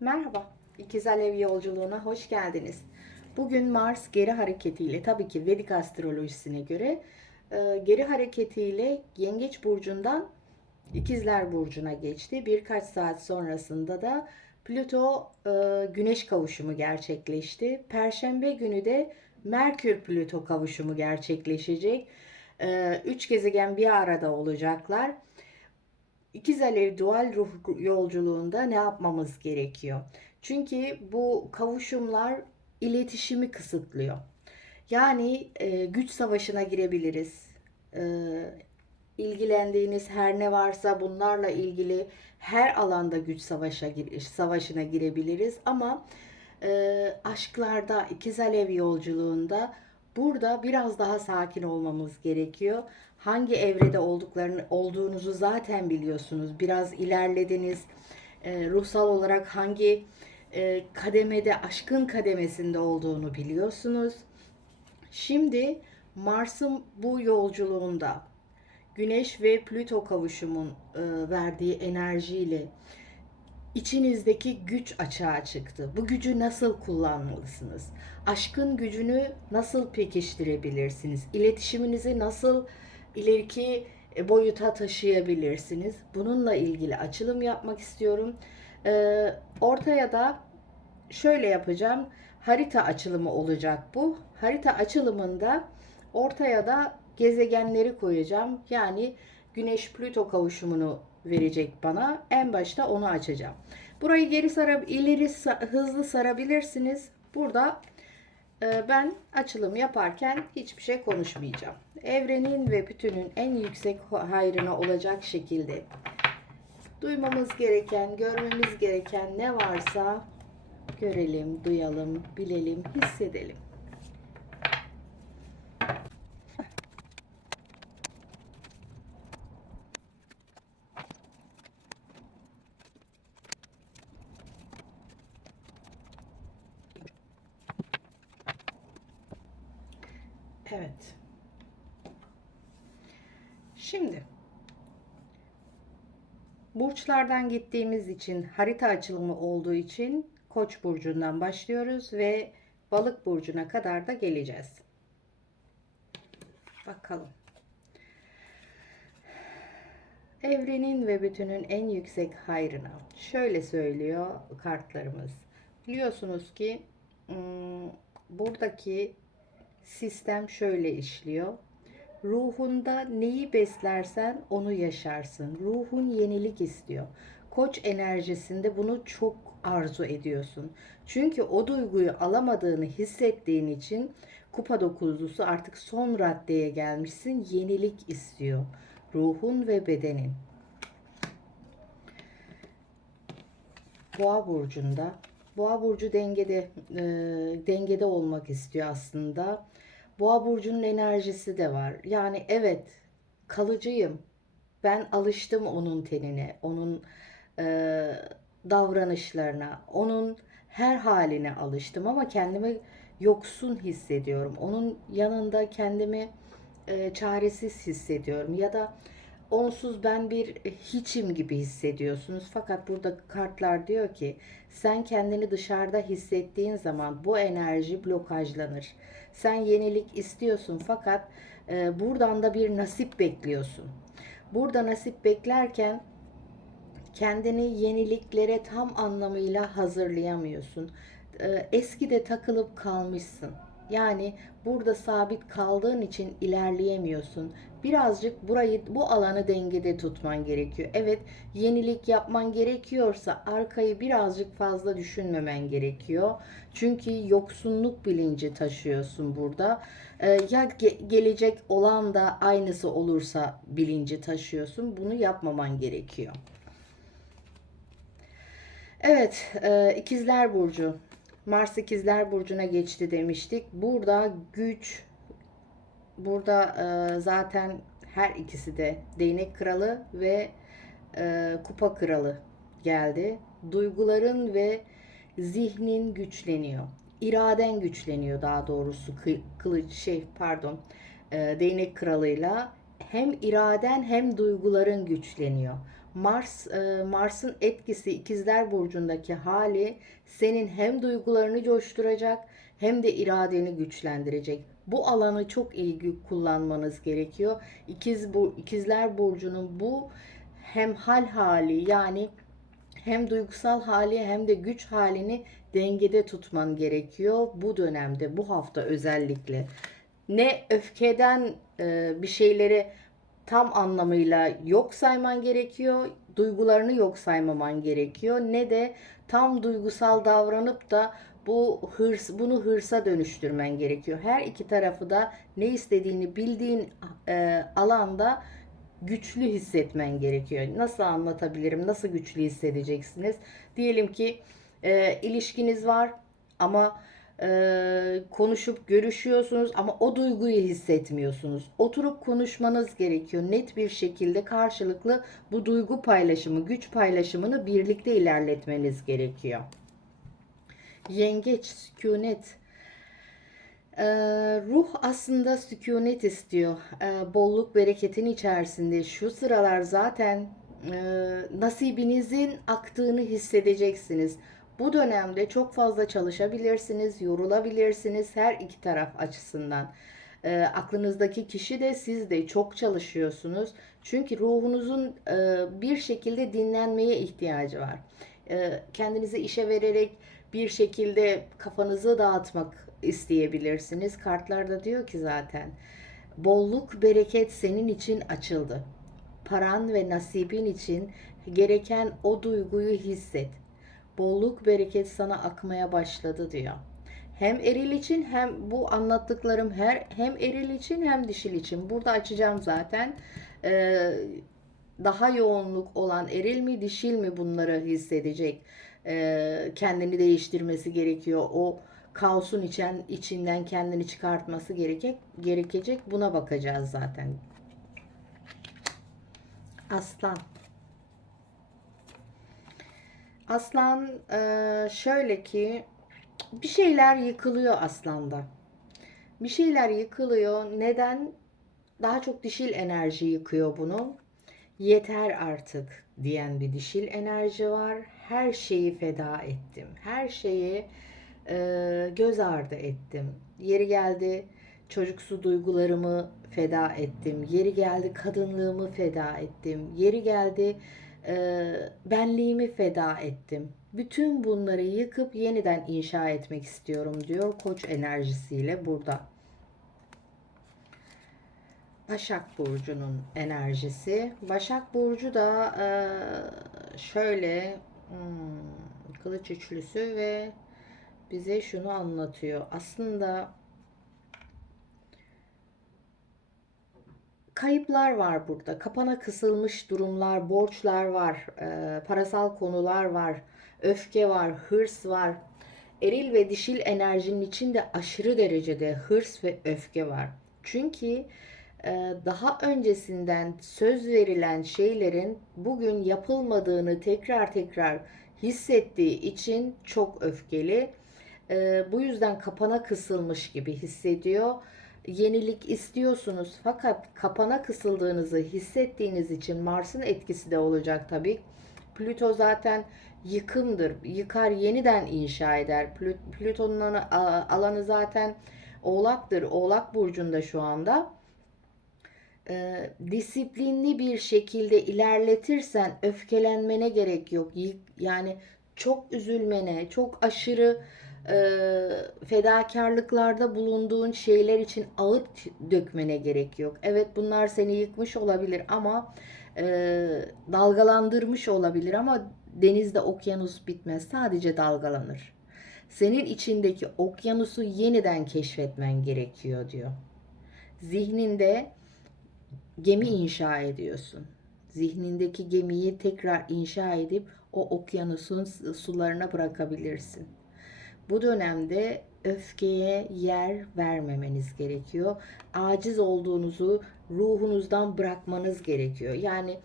Merhaba, İkiz Alev yolculuğuna hoş geldiniz. Bugün Mars geri hareketiyle, tabii ki Vedik astrolojisine göre e, geri hareketiyle Yengeç Burcu'ndan İkizler Burcu'na geçti. Birkaç saat sonrasında da Plüto e, Güneş kavuşumu gerçekleşti. Perşembe günü de Merkür Plüto kavuşumu gerçekleşecek. E, Üç gezegen bir arada olacaklar. İkiz Alev dual ruh yolculuğunda ne yapmamız gerekiyor? Çünkü bu kavuşumlar iletişimi kısıtlıyor. Yani e, güç savaşına girebiliriz. E, ilgilendiğiniz her ne varsa bunlarla ilgili her alanda güç savaşa gir- savaşına girebiliriz. Ama e, aşklarda, ikiz alev yolculuğunda burada biraz daha sakin olmamız gerekiyor. Hangi evrede olduklarını olduğunuzu zaten biliyorsunuz. Biraz ilerlediniz. E, ruhsal olarak hangi e, kademede, aşkın kademesinde olduğunu biliyorsunuz. Şimdi Mars'ın bu yolculuğunda Güneş ve Plüto kavuşumun e, verdiği enerjiyle içinizdeki güç açığa çıktı. Bu gücü nasıl kullanmalısınız? Aşkın gücünü nasıl pekiştirebilirsiniz? İletişiminizi nasıl ileriki e, boyuta taşıyabilirsiniz? Bununla ilgili açılım yapmak istiyorum. Ee, ortaya da şöyle yapacağım. Harita açılımı olacak bu. Harita açılımında ortaya da gezegenleri koyacağım. Yani Güneş Plüto kavuşumunu verecek bana. En başta onu açacağım. Burayı geri sarab ileri hızlı sarabilirsiniz. Burada e, ben açılım yaparken hiçbir şey konuşmayacağım. Evrenin ve bütünün en yüksek hayrına olacak şekilde duymamız gereken, görmemiz gereken ne varsa görelim, duyalım, bilelim, hissedelim. Evet. Şimdi burçlardan gittiğimiz için harita açılımı olduğu için Koç burcundan başlıyoruz ve Balık burcuna kadar da geleceğiz. Bakalım. Evrenin ve bütünün en yüksek hayrına. Şöyle söylüyor kartlarımız. Biliyorsunuz ki ım, buradaki sistem şöyle işliyor. Ruhunda neyi beslersen onu yaşarsın. Ruhun yenilik istiyor. Koç enerjisinde bunu çok arzu ediyorsun. Çünkü o duyguyu alamadığını hissettiğin için kupa dokuzlusu artık son raddeye gelmişsin. Yenilik istiyor. Ruhun ve bedenin. Boğa burcunda. Boğa burcu dengede e, dengede olmak istiyor aslında. Boğa burcunun enerjisi de var. Yani evet kalıcıyım. Ben alıştım onun tenine, onun e, davranışlarına, onun her haline alıştım ama kendimi yoksun hissediyorum. Onun yanında kendimi e, çaresiz hissediyorum ya da onsuz ben bir hiçim gibi hissediyorsunuz. Fakat burada kartlar diyor ki sen kendini dışarıda hissettiğin zaman bu enerji blokajlanır. Sen yenilik istiyorsun fakat e, buradan da bir nasip bekliyorsun. Burada nasip beklerken kendini yeniliklere tam anlamıyla hazırlayamıyorsun. Ee, Eskide takılıp kalmışsın. Yani burada sabit kaldığın için ilerleyemiyorsun. Birazcık burayı bu alanı dengede tutman gerekiyor. Evet, yenilik yapman gerekiyorsa arkayı birazcık fazla düşünmemen gerekiyor. Çünkü yoksunluk bilinci taşıyorsun burada. Ee, ya ge- gelecek olan da aynısı olursa bilinci taşıyorsun. Bunu yapmaman gerekiyor. Evet, e, İkizler Burcu. Mars İkizler Burcu'na geçti demiştik. Burada güç, burada e, zaten her ikisi de Değnek Kralı ve e, Kupa Kralı geldi. Duyguların ve zihnin güçleniyor. İraden güçleniyor daha doğrusu. Kı- Kılıç şey pardon. E, Değnek Kralı'yla hem iraden hem duyguların güçleniyor. Mars e, Mars'ın etkisi ikizler burcundaki hali senin hem duygularını coşturacak hem de iradeni güçlendirecek. Bu alanı çok iyi kullanmanız gerekiyor. İkiz bu ikizler burcunun bu hem hal hali yani hem duygusal hali hem de güç halini dengede tutman gerekiyor bu dönemde, bu hafta özellikle. Ne öfkeden e, bir şeyleri tam anlamıyla yok sayman gerekiyor, duygularını yok saymaman gerekiyor. Ne de tam duygusal davranıp da bu hırs bunu hırsa dönüştürmen gerekiyor. Her iki tarafı da ne istediğini bildiğin e, alanda güçlü hissetmen gerekiyor. Nasıl anlatabilirim? Nasıl güçlü hissedeceksiniz? Diyelim ki e, ilişkiniz var ama e, konuşup görüşüyorsunuz ama o duyguyu hissetmiyorsunuz. Oturup konuşmanız gerekiyor. Net bir şekilde karşılıklı bu duygu paylaşımı, güç paylaşımını birlikte ilerletmeniz gerekiyor. Yengeç, sükunet. Ee, ruh aslında sükunet istiyor. Ee, bolluk bereketin içerisinde. Şu sıralar zaten e, nasibinizin aktığını hissedeceksiniz. Bu dönemde çok fazla çalışabilirsiniz, yorulabilirsiniz her iki taraf açısından. Ee, aklınızdaki kişi de siz de çok çalışıyorsunuz. Çünkü ruhunuzun e, bir şekilde dinlenmeye ihtiyacı var. Ee, kendinizi işe vererek bir şekilde kafanızı dağıtmak isteyebilirsiniz. Kartlarda diyor ki zaten bolluk bereket senin için açıldı. Paran ve nasibin için gereken o duyguyu hisset. Bolluk bereket sana akmaya başladı diyor. Hem eril için hem bu anlattıklarım her hem eril için hem dişil için. Burada açacağım zaten. Ee, daha yoğunluk olan eril mi dişil mi bunları hissedecek. Ee, kendini değiştirmesi gerekiyor. O kaosun içen, içinden kendini çıkartması gerekecek, gerekecek. Buna bakacağız zaten. Aslan. Aslan e, şöyle ki bir şeyler yıkılıyor aslanda. Bir şeyler yıkılıyor. Neden? Daha çok dişil enerji yıkıyor bunu. Yeter artık diyen bir dişil enerji var. Her şeyi feda ettim. Her şeyi e, göz ardı ettim. Yeri geldi çocuksu duygularımı feda ettim. Yeri geldi kadınlığımı feda ettim. Yeri geldi e, benliğimi feda ettim. Bütün bunları yıkıp yeniden inşa etmek istiyorum diyor koç enerjisiyle burada. Başak Burcu'nun enerjisi. Başak Burcu da e, şöyle hmm, kılıç üçlüsü ve bize şunu anlatıyor. Aslında kayıplar var burada. Kapana kısılmış durumlar, borçlar var, e, parasal konular var, öfke var, hırs var. Eril ve dişil enerjinin içinde aşırı derecede hırs ve öfke var. Çünkü daha öncesinden söz verilen şeylerin bugün yapılmadığını tekrar tekrar hissettiği için çok öfkeli. E, bu yüzden kapana kısılmış gibi hissediyor. Yenilik istiyorsunuz fakat kapana kısıldığınızı hissettiğiniz için Mars'ın etkisi de olacak tabii. Plüto zaten yıkımdır. Yıkar yeniden inşa eder. Plü- Plüton'un alanı zaten Oğlak'tır. Oğlak burcunda şu anda e, disiplinli bir şekilde ilerletirsen öfkelenmene gerek yok. Yani çok üzülmene, çok aşırı e, fedakarlıklarda bulunduğun şeyler için ağıt dökmene gerek yok. Evet bunlar seni yıkmış olabilir ama e, dalgalandırmış olabilir ama denizde okyanus bitmez. Sadece dalgalanır. Senin içindeki okyanusu yeniden keşfetmen gerekiyor diyor. Zihninde gemi inşa ediyorsun. Zihnindeki gemiyi tekrar inşa edip o okyanusun sularına bırakabilirsin. Bu dönemde öfkeye yer vermemeniz gerekiyor. Aciz olduğunuzu ruhunuzdan bırakmanız gerekiyor. Yani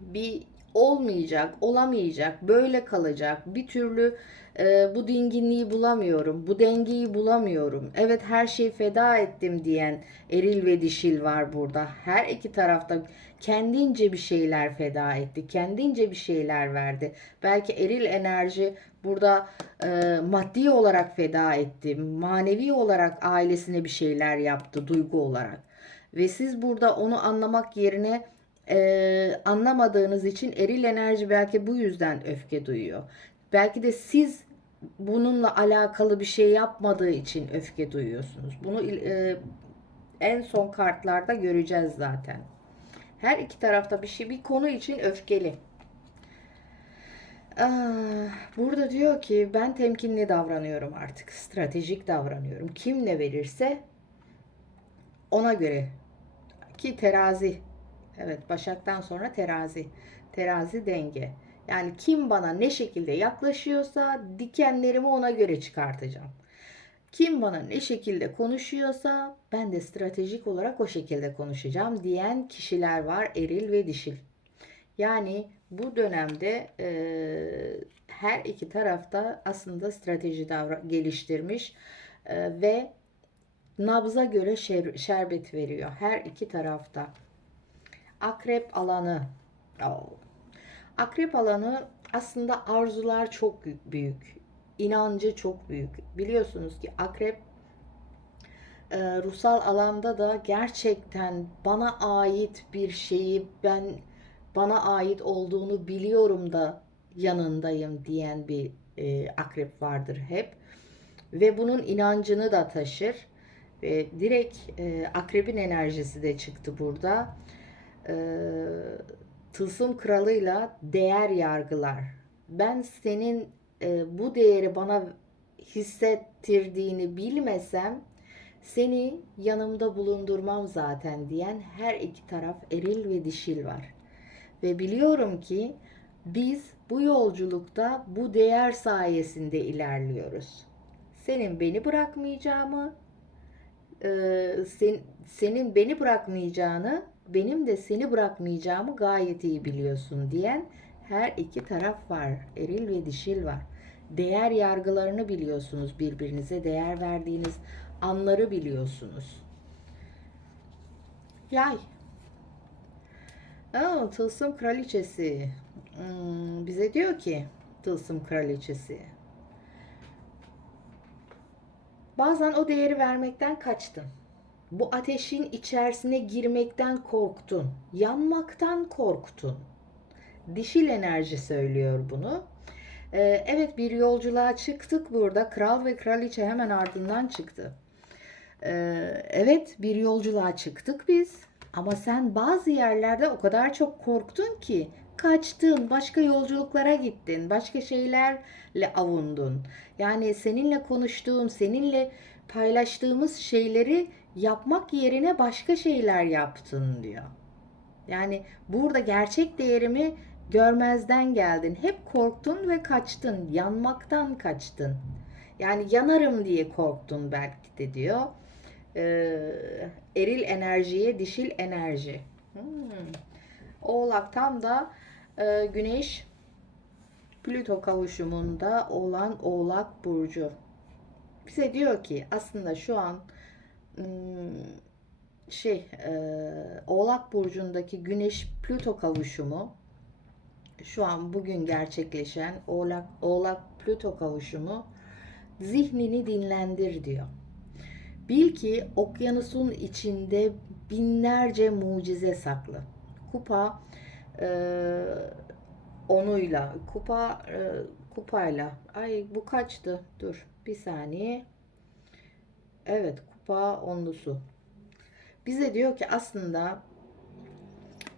bir olmayacak, olamayacak, böyle kalacak. Bir türlü e, bu dinginliği bulamıyorum, bu dengeyi bulamıyorum. Evet her şeyi feda ettim diyen eril ve dişil var burada. Her iki tarafta kendince bir şeyler feda etti. Kendince bir şeyler verdi. Belki eril enerji burada e, maddi olarak feda etti. Manevi olarak ailesine bir şeyler yaptı duygu olarak. Ve siz burada onu anlamak yerine e, anlamadığınız için eril enerji belki bu yüzden öfke duyuyor. Belki de siz bununla alakalı bir şey yapmadığı için öfke duyuyorsunuz. Bunu e, en son kartlarda göreceğiz zaten. Her iki tarafta bir şey bir konu için öfkeli. Ah, Burada diyor ki ben temkinli davranıyorum artık. Stratejik davranıyorum. Kim ne verirse ona göre. Ki terazi. Evet Başak'tan sonra terazi. Terazi denge. Yani kim bana ne şekilde yaklaşıyorsa dikenlerimi ona göre çıkartacağım. Kim bana ne şekilde konuşuyorsa ben de stratejik olarak o şekilde konuşacağım diyen kişiler var eril ve dişil. Yani bu dönemde e, her iki tarafta aslında strateji davra- geliştirmiş e, ve nabza göre şer- şerbet veriyor her iki tarafta. Akrep alanı. Oo. Akrep alanı aslında arzular çok büyük. inancı çok büyük. Biliyorsunuz ki akrep e, ruhsal alanda da gerçekten bana ait bir şeyi ben bana ait olduğunu biliyorum da yanındayım diyen bir e, akrep vardır hep. Ve bunun inancını da taşır. Ve direkt e, akrebin enerjisi de çıktı burada. E, Tılsım kralıyla değer yargılar. Ben senin e, bu değeri bana hissettirdiğini bilmesem seni yanımda bulundurmam zaten diyen her iki taraf eril ve dişil var. Ve biliyorum ki biz bu yolculukta bu değer sayesinde ilerliyoruz. Senin beni bırakmayacağımı, e, sen, senin beni bırakmayacağını, benim de seni bırakmayacağımı gayet iyi biliyorsun diyen her iki taraf var. Eril ve dişil var. Değer yargılarını biliyorsunuz birbirinize. Değer verdiğiniz anları biliyorsunuz. Yay. Aa, Tılsım Kraliçesi. Hmm, bize diyor ki Tılsım Kraliçesi. Bazen o değeri vermekten kaçtın. Bu ateşin içerisine girmekten korktun. Yanmaktan korktun. Dişil enerji söylüyor bunu. Ee, evet bir yolculuğa çıktık burada. Kral ve kraliçe hemen ardından çıktı. Ee, evet bir yolculuğa çıktık biz. Ama sen bazı yerlerde o kadar çok korktun ki kaçtın, başka yolculuklara gittin, başka şeylerle avundun. Yani seninle konuştuğum, seninle paylaştığımız şeyleri yapmak yerine başka şeyler yaptın diyor. Yani burada gerçek değerimi görmezden geldin. Hep korktun ve kaçtın. Yanmaktan kaçtın. Yani yanarım diye korktun belki de diyor. Ee, eril enerjiye dişil enerji. Hmm. Oğlak tam da e, Güneş Plüto kavuşumunda olan Oğlak Burcu. Bize diyor ki aslında şu an şey e, Oğlak Burcu'ndaki Güneş Plüto kavuşumu şu an bugün gerçekleşen Oğlak, Oğlak Plüto kavuşumu zihnini dinlendir diyor. Bil ki okyanusun içinde binlerce mucize saklı. Kupa e, onuyla, kupa e, kupayla. Ay bu kaçtı? Dur bir saniye. Evet kupa onlusu. Bize diyor ki aslında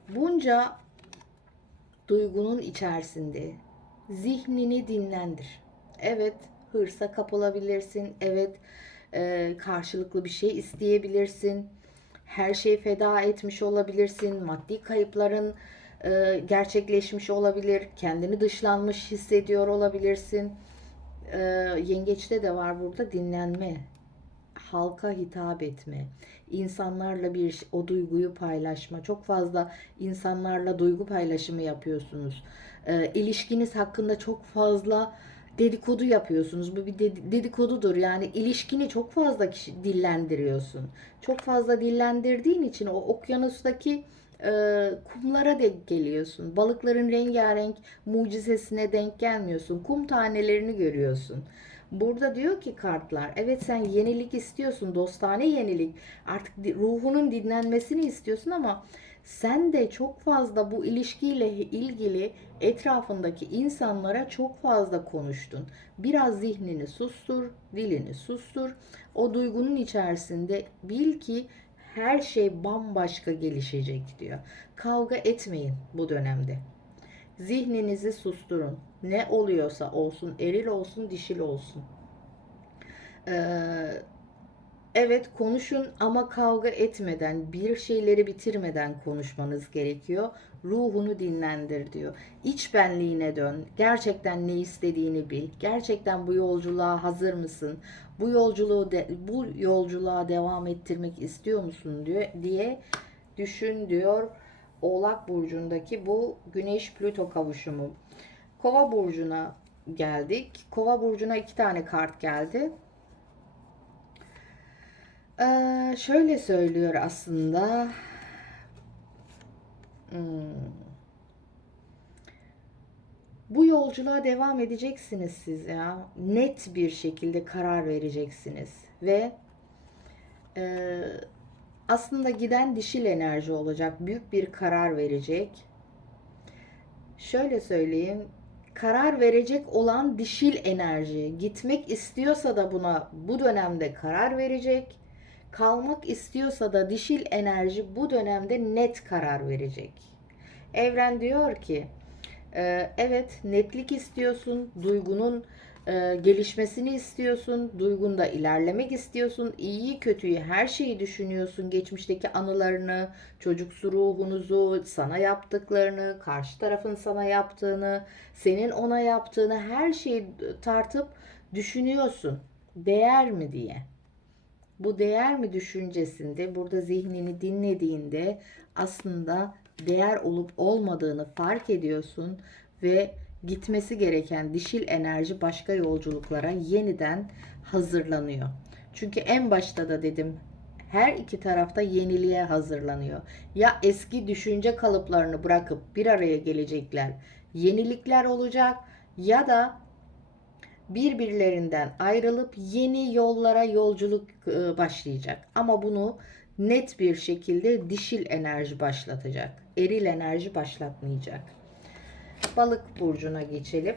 bunca duygunun içerisinde zihnini dinlendir. Evet hırsa kapılabilirsin. Evet e, karşılıklı bir şey isteyebilirsin. Her şeyi feda etmiş olabilirsin. Maddi kayıpların e, gerçekleşmiş olabilir. Kendini dışlanmış hissediyor olabilirsin. E, yengeçte de var burada dinlenme. Halka hitap etme. insanlarla bir o duyguyu paylaşma. Çok fazla insanlarla duygu paylaşımı yapıyorsunuz. E, ilişkiniz hakkında çok fazla dedikodu yapıyorsunuz. Bu bir dedikodudur. Yani ilişkini çok fazla kişi dillendiriyorsun. Çok fazla dillendirdiğin için o okyanustaki e, kumlara denk geliyorsun. Balıkların rengarenk mucizesine denk gelmiyorsun. Kum tanelerini görüyorsun. Burada diyor ki kartlar, evet sen yenilik istiyorsun, dostane yenilik. Artık ruhunun dinlenmesini istiyorsun ama sen de çok fazla bu ilişkiyle ilgili etrafındaki insanlara çok fazla konuştun. Biraz zihnini sustur, dilini sustur. O duygunun içerisinde bil ki her şey bambaşka gelişecek diyor. Kavga etmeyin bu dönemde. Zihninizi susturun. Ne oluyorsa olsun, eril olsun, dişil olsun. Ee, evet konuşun ama kavga etmeden, bir şeyleri bitirmeden konuşmanız gerekiyor. Ruhunu dinlendir diyor. İç benliğine dön. Gerçekten ne istediğini bil. Gerçekten bu yolculuğa hazır mısın? Bu yolculuğu de, bu yolculuğa devam ettirmek istiyor musun diyor diye düşün diyor. Oğlak burcundaki bu Güneş Plüto kavuşumu. Kova burcuna geldik. Kova burcuna iki tane kart geldi. Ee, şöyle söylüyor aslında. Hmm. Bu yolculuğa devam edeceksiniz siz ya. Net bir şekilde karar vereceksiniz ve e, aslında giden dişil enerji olacak. Büyük bir karar verecek. Şöyle söyleyeyim. Karar verecek olan dişil enerji gitmek istiyorsa da buna bu dönemde karar verecek. Kalmak istiyorsa da dişil enerji bu dönemde net karar verecek. Evren diyor ki, e, evet netlik istiyorsun, duygunun e, gelişmesini istiyorsun, duygunda ilerlemek istiyorsun, iyiyi kötüyü her şeyi düşünüyorsun, geçmişteki anılarını, çocuksu ruhunuzu, sana yaptıklarını, karşı tarafın sana yaptığını, senin ona yaptığını her şeyi tartıp düşünüyorsun. Değer mi diye. Bu değer mi düşüncesinde burada zihnini dinlediğinde aslında değer olup olmadığını fark ediyorsun ve gitmesi gereken dişil enerji başka yolculuklara yeniden hazırlanıyor. Çünkü en başta da dedim her iki tarafta yeniliğe hazırlanıyor. Ya eski düşünce kalıplarını bırakıp bir araya gelecekler, yenilikler olacak ya da birbirlerinden ayrılıp yeni yollara yolculuk e, başlayacak. Ama bunu net bir şekilde dişil enerji başlatacak. Eril enerji başlatmayacak. Balık burcuna geçelim.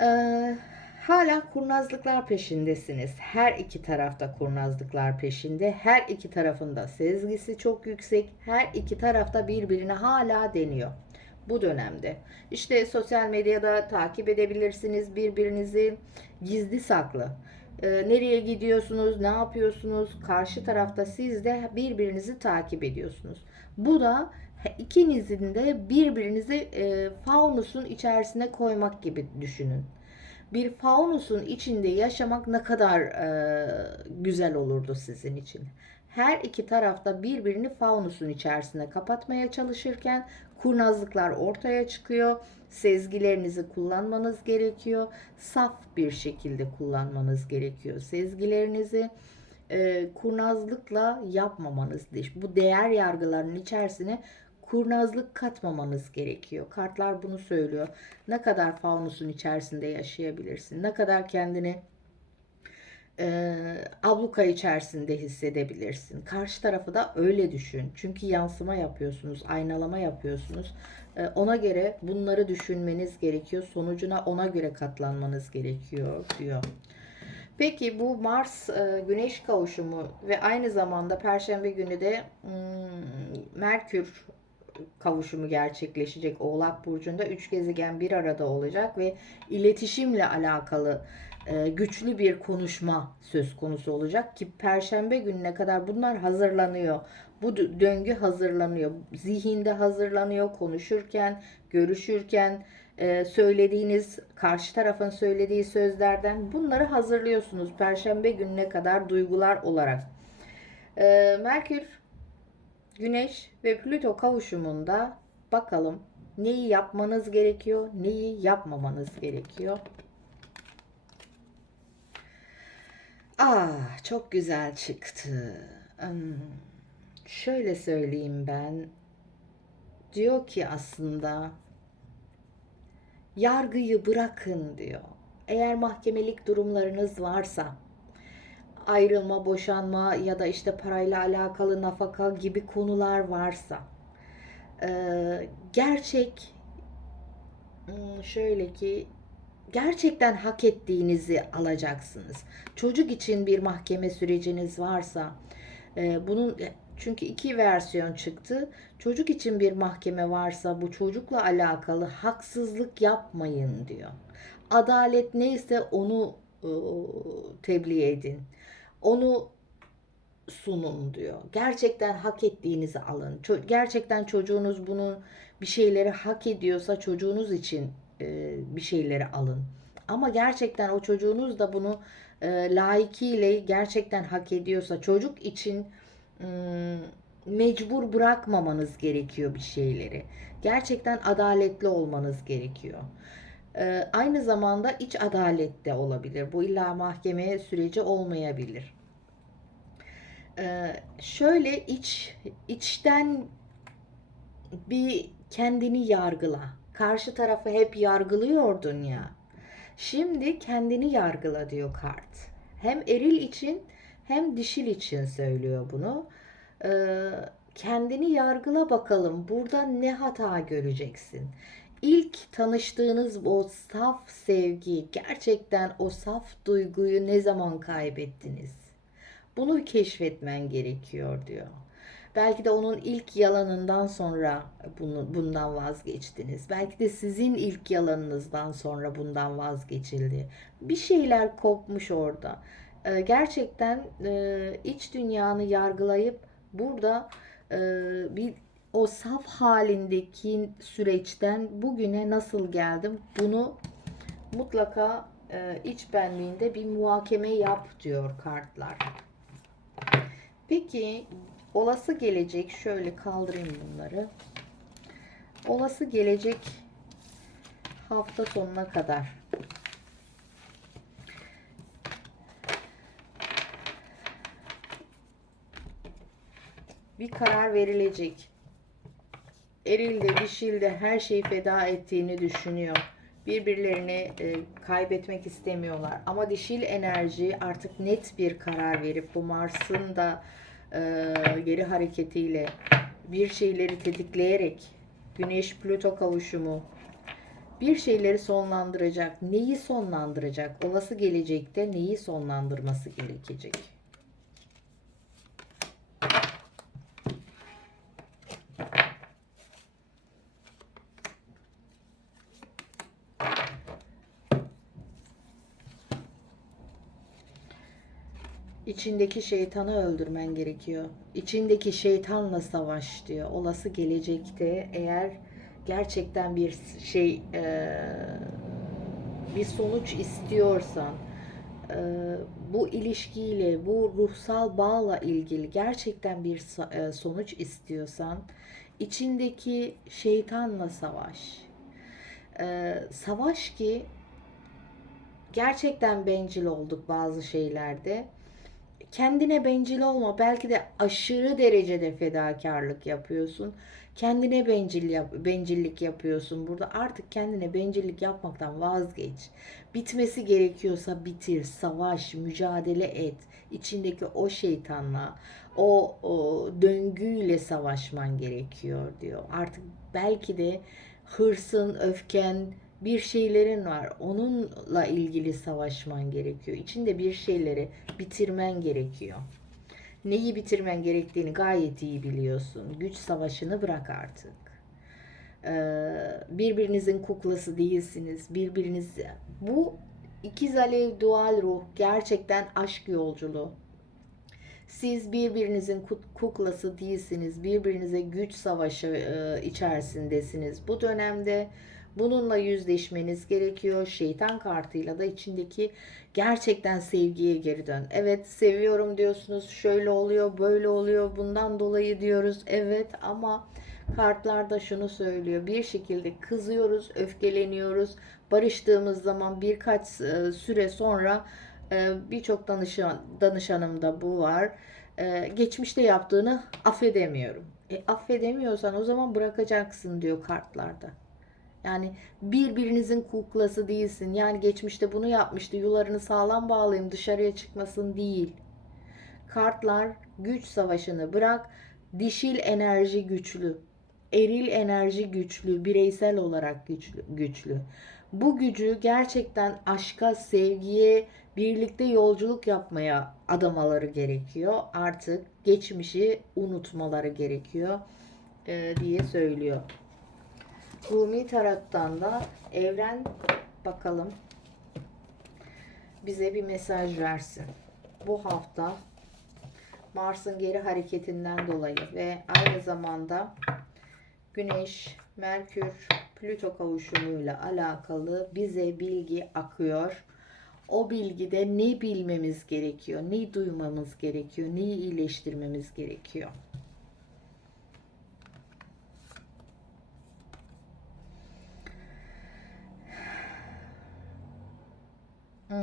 Ee, hala kurnazlıklar peşindesiniz. Her iki tarafta kurnazlıklar peşinde. Her iki tarafında sezgisi çok yüksek. Her iki tarafta birbirini hala deniyor bu dönemde. İşte sosyal medyada takip edebilirsiniz birbirinizi gizli saklı. Ee, nereye gidiyorsunuz, ne yapıyorsunuz? Karşı tarafta siz de birbirinizi takip ediyorsunuz. Bu da ikinizin de birbirinizi e, faunusun içerisine koymak gibi düşünün. Bir faunusun içinde yaşamak ne kadar e, güzel olurdu sizin için. Her iki tarafta birbirini faunusun içerisine kapatmaya çalışırken kurnazlıklar ortaya çıkıyor. Sezgilerinizi kullanmanız gerekiyor. Saf bir şekilde kullanmanız gerekiyor sezgilerinizi. E, kurnazlıkla yapmamanız, bu değer yargılarının içerisine kurnazlık katmamanız gerekiyor. Kartlar bunu söylüyor. Ne kadar faunusun içerisinde yaşayabilirsin, ne kadar kendini e, abluka içerisinde hissedebilirsin. Karşı tarafı da öyle düşün. Çünkü yansıma yapıyorsunuz, aynalama yapıyorsunuz. E, ona göre bunları düşünmeniz gerekiyor. Sonucuna ona göre katlanmanız gerekiyor diyor. Peki bu Mars e, Güneş kavuşumu ve aynı zamanda Perşembe günü de hmm, Merkür kavuşumu gerçekleşecek Oğlak Burcu'nda. Üç gezegen bir arada olacak ve iletişimle alakalı e, güçlü bir konuşma söz konusu olacak ki Perşembe gününe kadar bunlar hazırlanıyor. Bu döngü hazırlanıyor. Zihinde hazırlanıyor konuşurken, görüşürken, e, söylediğiniz karşı tarafın söylediği sözlerden bunları hazırlıyorsunuz perşembe gününe kadar duygular olarak. E, Merkür, Güneş ve Plüto kavuşumunda bakalım neyi yapmanız gerekiyor, neyi yapmamanız gerekiyor. Ah çok güzel çıktı. Hmm. şöyle söyleyeyim ben. Diyor ki aslında yargıyı bırakın diyor. Eğer mahkemelik durumlarınız varsa ayrılma, boşanma ya da işte parayla alakalı nafaka gibi konular varsa e, gerçek hmm, şöyle ki gerçekten hak ettiğinizi alacaksınız. Çocuk için bir mahkeme süreciniz varsa e, bunun çünkü iki versiyon çıktı. Çocuk için bir mahkeme varsa bu çocukla alakalı haksızlık yapmayın diyor. Adalet neyse onu e, tebliğ edin. Onu sunun diyor. Gerçekten hak ettiğinizi alın. Ço- gerçekten çocuğunuz bunu bir şeyleri hak ediyorsa çocuğunuz için e, bir şeyleri alın. Ama gerçekten o çocuğunuz da bunu e, layıkıyla gerçekten hak ediyorsa çocuk için ım, mecbur bırakmamanız gerekiyor bir şeyleri. Gerçekten adaletli olmanız gerekiyor. E, aynı zamanda iç adalet de olabilir. Bu illa mahkeme süreci olmayabilir. E, şöyle iç içten bir kendini yargıla. Karşı tarafı hep yargılıyordun ya. Şimdi kendini yargıla diyor kart. Hem eril için hem dişil için söylüyor bunu. Ee, kendini yargıla bakalım. Burada ne hata göreceksin? İlk tanıştığınız o saf sevgi, gerçekten o saf duyguyu ne zaman kaybettiniz? Bunu keşfetmen gerekiyor diyor. Belki de onun ilk yalanından sonra bunu, bundan vazgeçtiniz. Belki de sizin ilk yalanınızdan sonra bundan vazgeçildi. Bir şeyler kopmuş orada. Ee, gerçekten e, iç dünyanı yargılayıp burada e, bir o saf halindeki süreçten bugüne nasıl geldim bunu mutlaka e, iç benliğinde bir muhakeme yap diyor kartlar. Peki olası gelecek şöyle kaldırayım bunları. Olası gelecek hafta sonuna kadar. Bir karar verilecek. Erilde, dişilde her şeyi feda ettiğini düşünüyor. Birbirlerini e, kaybetmek istemiyorlar. Ama dişil enerji artık net bir karar verip bu Mars'ın da e, geri hareketiyle bir şeyleri tetikleyerek Güneş Plüto kavuşumu bir şeyleri sonlandıracak. Neyi sonlandıracak? Olası gelecekte neyi sonlandırması gerekecek? İçindeki şeytanı öldürmen gerekiyor. İçindeki şeytanla savaş diyor. Olası gelecekte eğer gerçekten bir şey e, bir sonuç istiyorsan e, bu ilişkiyle, bu ruhsal bağla ilgili gerçekten bir e, sonuç istiyorsan içindeki şeytanla savaş. Savaş ki gerçekten bencil olduk bazı şeylerde kendine bencil olma. Belki de aşırı derecede fedakarlık yapıyorsun. Kendine bencil yap, bencillik yapıyorsun. Burada artık kendine bencillik yapmaktan vazgeç. Bitmesi gerekiyorsa bitir, savaş, mücadele et. İçindeki o şeytanla, o, o döngüyle savaşman gerekiyor diyor. Artık belki de hırsın, öfken, bir şeylerin var. Onunla ilgili savaşman gerekiyor. İçinde bir şeyleri bitirmen gerekiyor. Neyi bitirmen gerektiğini gayet iyi biliyorsun. Güç savaşını bırak artık. Ee, birbirinizin kuklası değilsiniz. Birbiriniz bu ikiz alev dual ruh gerçekten aşk yolculuğu. Siz birbirinizin kuklası değilsiniz. Birbirinize güç savaşı e, içerisindesiniz. Bu dönemde Bununla yüzleşmeniz gerekiyor. Şeytan kartıyla da içindeki gerçekten sevgiye geri dön. Evet seviyorum diyorsunuz. Şöyle oluyor, böyle oluyor. Bundan dolayı diyoruz. Evet ama kartlarda şunu söylüyor. Bir şekilde kızıyoruz, öfkeleniyoruz. Barıştığımız zaman birkaç e, süre sonra e, birçok danışan, danışanımda bu var e, geçmişte yaptığını affedemiyorum. E, affedemiyorsan o zaman bırakacaksın diyor kartlarda. Yani birbirinizin kuklası değilsin. Yani geçmişte bunu yapmıştı. Yularını sağlam bağlayayım dışarıya çıkmasın değil. Kartlar güç savaşını bırak. Dişil enerji güçlü. Eril enerji güçlü. Bireysel olarak güçlü. güçlü. Bu gücü gerçekten aşka, sevgiye, birlikte yolculuk yapmaya adamaları gerekiyor. Artık geçmişi unutmaları gerekiyor diye söylüyor. Rumi taraftan da evren bakalım bize bir mesaj versin. Bu hafta Mars'ın geri hareketinden dolayı ve aynı zamanda Güneş, Merkür, Plüto kavuşumuyla alakalı bize bilgi akıyor. O bilgide ne bilmemiz gerekiyor, ne duymamız gerekiyor, neyi iyileştirmemiz gerekiyor. Hmm,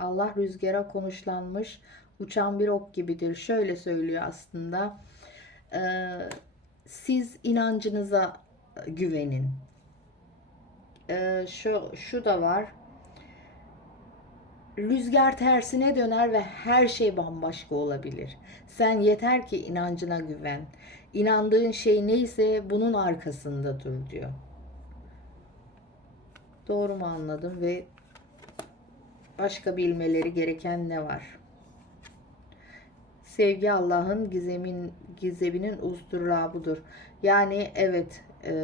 Allah rüzgara konuşlanmış uçan bir ok gibidir. Şöyle söylüyor aslında. Ee, siz inancınıza güvenin. Ee, şu şu da var. Rüzgar tersine döner ve her şey bambaşka olabilir. Sen yeter ki inancına güven. İnandığın şey neyse bunun arkasında dur diyor. Doğru mu anladım ve başka bilmeleri gereken ne var? Sevgi Allah'ın gizemin gizeminin uzdurabudur. Yani evet e,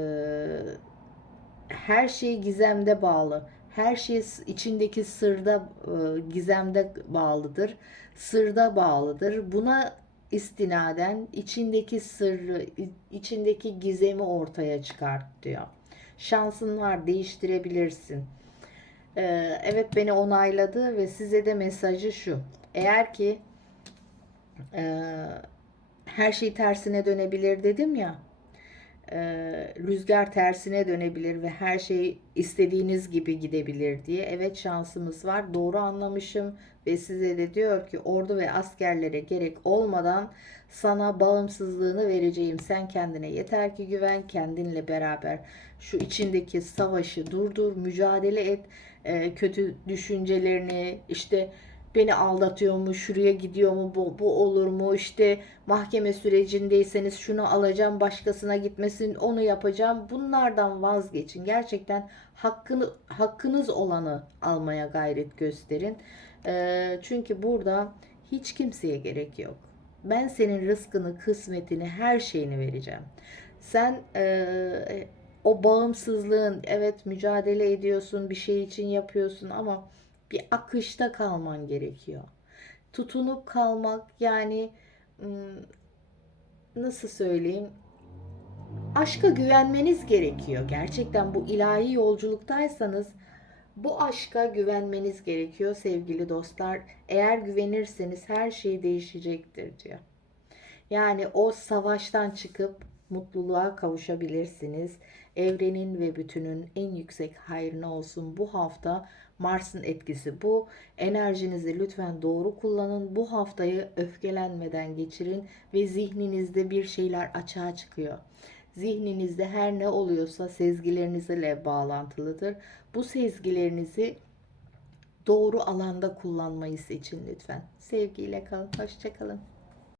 her şey gizemde bağlı. Her şey içindeki sırda e, gizemde bağlıdır. Sırda bağlıdır. Buna istinaden içindeki sırrı, içindeki gizemi ortaya çıkart diyor. Şansın var, değiştirebilirsin. Ee, evet beni onayladı ve size de mesajı şu. Eğer ki e, her şey tersine dönebilir dedim ya. E, rüzgar tersine dönebilir ve her şey istediğiniz gibi gidebilir diye. Evet şansımız var. Doğru anlamışım ve size de diyor ki ordu ve askerlere gerek olmadan sana bağımsızlığını vereceğim. Sen kendine yeter ki güven, kendinle beraber şu içindeki savaşı durdur, mücadele et, e, kötü düşüncelerini işte beni aldatıyor mu, şuraya gidiyor mu, bu, bu olur mu, işte mahkeme sürecindeyseniz şunu alacağım, başkasına gitmesin, onu yapacağım. Bunlardan vazgeçin. Gerçekten hakkını, hakkınız olanı almaya gayret gösterin. E, çünkü burada hiç kimseye gerek yok. Ben senin rızkını, kısmetini, her şeyini vereceğim. Sen e, o bağımsızlığın, evet mücadele ediyorsun, bir şey için yapıyorsun ama bir akışta kalman gerekiyor. Tutunup kalmak yani nasıl söyleyeyim? Aşka güvenmeniz gerekiyor. Gerçekten bu ilahi yolculuktaysanız bu aşka güvenmeniz gerekiyor sevgili dostlar. Eğer güvenirseniz her şey değişecektir diyor. Yani o savaştan çıkıp mutluluğa kavuşabilirsiniz. Evrenin ve bütünün en yüksek hayrına olsun bu hafta Mars'ın etkisi bu. Enerjinizi lütfen doğru kullanın. Bu haftayı öfkelenmeden geçirin ve zihninizde bir şeyler açığa çıkıyor. Zihninizde her ne oluyorsa sezgilerinizle bağlantılıdır. Bu sezgilerinizi doğru alanda kullanmayı seçin lütfen. Sevgiyle kalın. Hoşçakalın.